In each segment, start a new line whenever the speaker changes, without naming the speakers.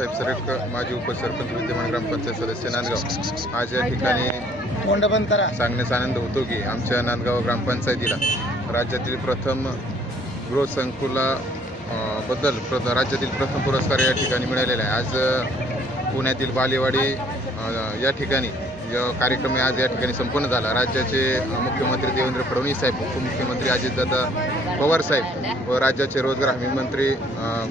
नाथसाहेब सरटकर माजी उपसरपंच विद्यमान ग्रामपंचायत सदस्य नांदगाव. आज या ठिकाणी सांगण्याचा आनंद होतो की आमच्या नांदगाव ग्रामपंचायतीला राज्यातील प्रथम गृहसंकुला बद्दल प्र राज्यातील प्रथम पुरस्कार या ठिकाणी मिळालेला आहे. आज पुण्यातील बालेवाडी या ठिकाणी कार्यक्रम आज या ठिकाणी संपन्न झाला. राज्याचे मुख्यमंत्री देवेंद्र फडणवीस साहेब उपमुख्यमंत्री अजितदादा पवार साहेब व राज्याचे रोजगार हमी मंत्री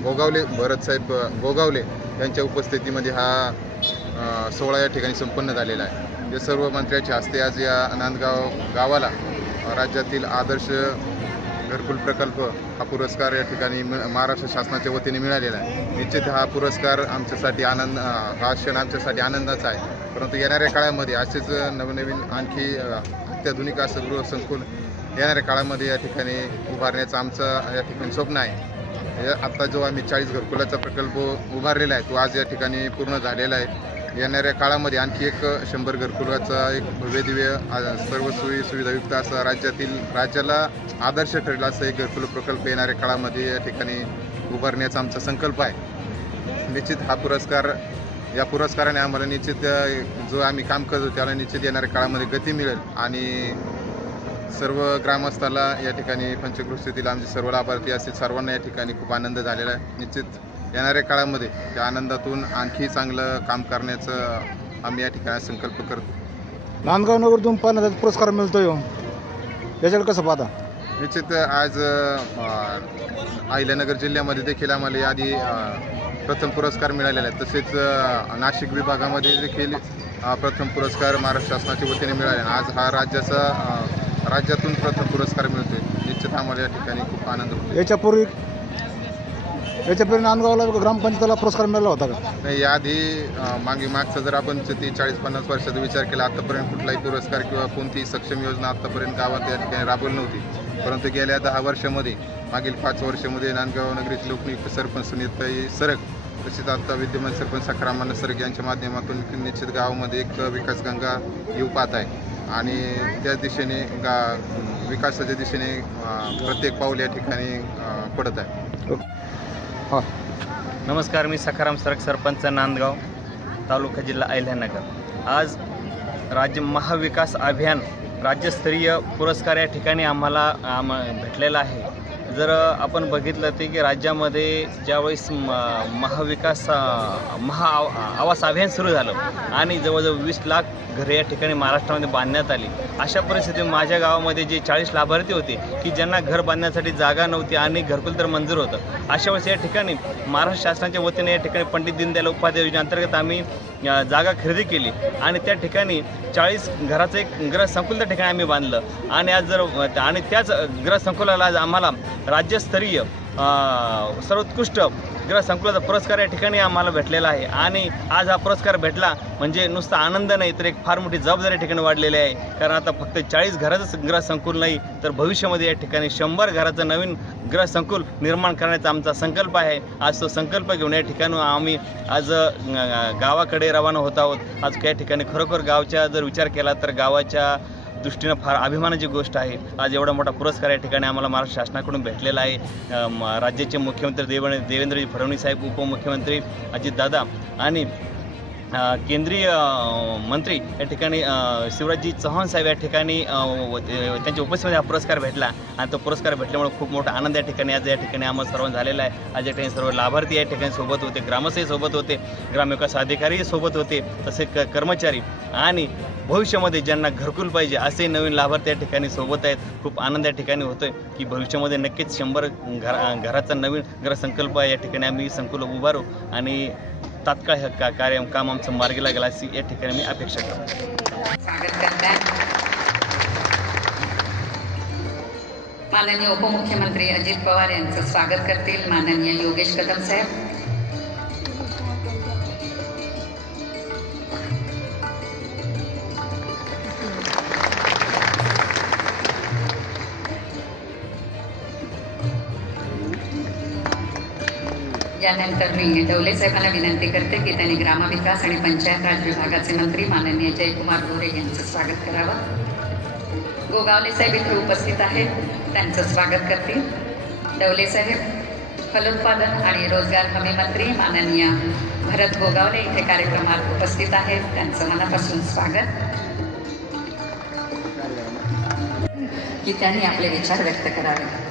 गोगावले भरतसाहेब गोगावले यांच्या उपस्थितीमध्ये हा सोहळा या ठिकाणी संपन्न झालेला आहे. या सर्व मंत्र्याच्या हस्ते आज या नांदगाव गावाला राज्यातील आदर्श घरकुल प्रकल्प हा पुरस्कार या ठिकाणी महाराष्ट्र शासनाच्या वतीने मिळालेला आहे. निश्चित हा पुरस्कार आमच्यासाठी आनंद हा क्षण आमच्यासाठी आनंदाचा आहे. परंतु येणाऱ्या काळामध्ये असेच नवनवीन आणखी अत्याधुनिक असं गृहसंकुल येणाऱ्या काळामध्ये या ठिकाणी उभारण्याचं आमचं या ठिकाणी स्वप्न आहे. या- जो आम्ही चाळीस घरकुलाचा प्रकल्प उभारलेला आहे तो आज या ठिकाणी पूर्ण झालेला आहे. येणाऱ्या काळामध्ये आणखी एक शंभर घरकुलाचा एक भव्य दिव्य सर्व सोयी सुविधायुक्त असा राज्यातील राज्याला आदर्श ठरेल असं एक घरकुल प्रकल्प येणाऱ्या काळामध्ये या ठिकाणी उभारण्याचा आमचा संकल्प आहे. निश्चित हा पुरस्कार या पुरस्काराने आम्हाला निश्चित जो आम्ही काम करतो त्याला निश्चित येणाऱ्या काळामध्ये गती मिळेल आणि सर्व ग्रामस्थाला या ठिकाणी पंचकृषीतील आमचे सर्व लाभार्थी असतील सर्वांना या ठिकाणी खूप आनंद झालेला आहे. निश्चित येणाऱ्या काळामध्ये त्या आनंदातून आणखी चांगलं काम करण्याचं आम्ही या ठिकाणी संकल्प करतो.
नांदगाव नगरतून पाण्याचा पुरस्कार मिळतोय हो. याच्याकडे कसं पाहता?
निश्चित आज अ, अहिल्यानगर जिल्ह्यामध्ये देखील आम्हाला अ, प्रथम पुरस्कार मिळालेला आहे. तसेच अ, नाशिक विभागामध्ये देखील अ, प्रथम पुरस्कार महाराष्ट्र शासनाच्या वतीने मिळाले आज हा राज्याचा अ, राज्यातून प्रथम पुरस्कार मिळतोय. निश्चित आम्हाला या ठिकाणी खूप आनंद होतो
याच्यापूर्वी याच्यापूर्वी नांदगावला ग्रामपंचायतीला पुरस्कार मिळाला होता का?
नाही याआधी अ, मागे मागचा जर आपण ती चाळीस पन्नास वर्षाचा विचार केला आतापर्यंत कुठलाही पुरस्कार किंवा कोणतीही सक्षम योजना आतापर्यंत गावात या ठिकाणी राबवली नव्हती. परंतु गेल्या दहा वर्षामध्ये मागील पाच वर्षामध्ये नांदगाव नगरीचे लोकनियुक्त सरपंच सुनीताई सरग तसेच आता विद्यमान सरपंच सखारामाना सरग यांच्या माध्यमातून निश्चित गावामध्ये एक विकास गंगा येऊ पाहत आहे. आणि त्या दिशेने गा विकासाच्या दिशेने अ, प्रत्येक पाऊल या ठिकाणी अ, पडत आहे.
हो.
नमस्कार मी सखाराम सरक सरपंच नांदगाव तालुका जिल्हा अहिल्यानगर. आज राज्य महाविकास अभियान राज्यस्तरीय पुरस्कार या ठिकाणी आम्हाला आम भेटलेला आहे. जर आपण बघितलं ते की राज्यामध्ये ज्यावेळेस म महाविकास महा आवास अभियान सुरू झालं आणि जवळजवळ वीस लाख घरे या ठिकाणी महाराष्ट्रामध्ये बांधण्यात आली अशा परिस्थितीत माझ्या गावामध्ये जे चाळीस लाभार्थी होते की ज्यांना घर बांधण्यासाठी जागा नव्हती आणि घरकुल तर मंजूर होतं अशा वेळेस या ठिकाणी महाराष्ट्र शासनाच्या वतीने या ठिकाणी पंडित दीनदयाल उपाध्याय योजनेअंतर्गत आम्ही जागा खरेदी केली आणि त्या ठिकाणी चाळीस घराचं एक ग्रहसंकुल त्या ठिकाणी आम्ही बांधलं. आणि आज जर आणि त्याच ग्रहसंकुलाला आज आम्हाला राज्यस्तरीय सर्वोत्कृष्ट ग्रहसंकुलाचा पुरस्कार या ठिकाणी आम्हाला भेटलेला आहे. आणि आज हा पुरस्कार भेटला म्हणजे नुसता आनंद नाही तर एक फार मोठी जबाबदारी ठिकाणी वाढलेली आहे. कारण आता फक्त चाळीस घराचं ग्रहसंकुल नाही तर भविष्यामध्ये या ठिकाणी शंभर घराचं नवीन ग्रहसंकुल निर्माण करण्याचा आमचा संकल्प आहे. आज तो संकल्प घेऊन या ठिकाणी आम्ही आज गावाकडे रवाना होत आहोत. आज या ठिकाणी खरोखर गावच्या जर विचार केला तर गावाच्या दृष्टीनं फार अभिमानाची गोष्ट आहे. आज एवढा मोठा पुरस्कार या ठिकाणी आम्हाला महाराष्ट्र शासनाकडून भेटलेला आहे. राज्याचे मुख्यमंत्री देवेंद्र देवेंद्रजी फडणवीस साहेब उपमुख्यमंत्री अजितदादा आणि केंद्रीय मंत्री या ठिकाणी शिवराजजी चव्हाण साहेब या ठिकाणी त्यांच्या उपस्थितीमध्ये हा पुरस्कार भेटला. आणि तो पुरस्कार भेटल्यामुळे खूप मोठा आनंद या ठिकाणी आज या ठिकाणी आम्हाला सर्वांना झालेला आहे. आज या ठिकाणी सर्व लाभार्थी या ठिकाणी सोबत होते ग्रामस्थही सोबत होते ग्रामविकास अधिकारीही सोबत होते तसे क कर्मचारी. आणि भविष्यामध्ये ज्यांना घरकुल पाहिजे असे नवीन लाभार्थी या ठिकाणी सोबत आहेत खूप आनंद या ठिकाणी होतोय की भविष्यामध्ये नक्कीच शंभर घरा घराचा नवीन ग्रहसंकल्प या ठिकाणी आम्ही संकुल उभारू. आणि तात्काळ हे का कार्य काम आमचं मार्गी लागेल अशी या ठिकाणी मी अपेक्षा करतो.
स्वागत माननीय उपमुख्यमंत्री अजित पवार यांचं स्वागत करतील. माननीय योगेश कदम साहेब. यानंतर मी डवले साहेबांना विनंती करते की त्यांनी ग्रामविकास आणि पंचायत राज विभागाचे मंत्री माननीय जयकुमार गोरे यांचं स्वागत करावं. गोगावले साहेब इथे उपस्थित आहेत त्यांचं स्वागत करतील. डवले साहेब फलोत्पादन आणि रोजगार हमी मंत्री माननीय भरत गोगावले इथे कार्यक्रमात उपस्थित आहेत त्यांचं मनापासून स्वागत. की त्यांनी आपले विचार व्यक्त करावे.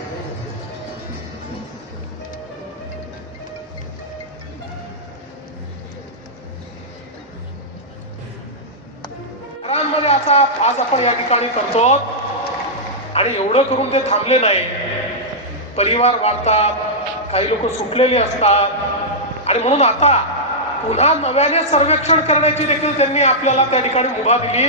घरांमध्ये आता आज आपण या ठिकाणी करतो आणि एवढं करून ते थांबले नाही. परिवार वाढतात काही लोक सुटलेली असतात. आणि म्हणून आता पुन्हा नव्याने सर्वेक्षण करण्याची देखील त्यांनी आपल्याला त्या ठिकाणी मुभा दिली.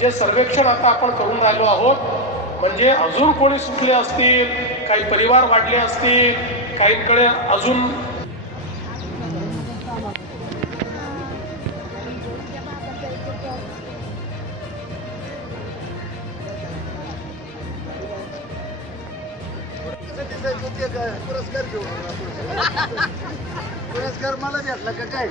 जे सर्वेक्षण आता आपण करून राहिलो आहोत म्हणजे अजून कोणी सुटले असतील काही परिवार वाढले असतील काहींकडे अजून
पुरस्कार मला भेटला का काय?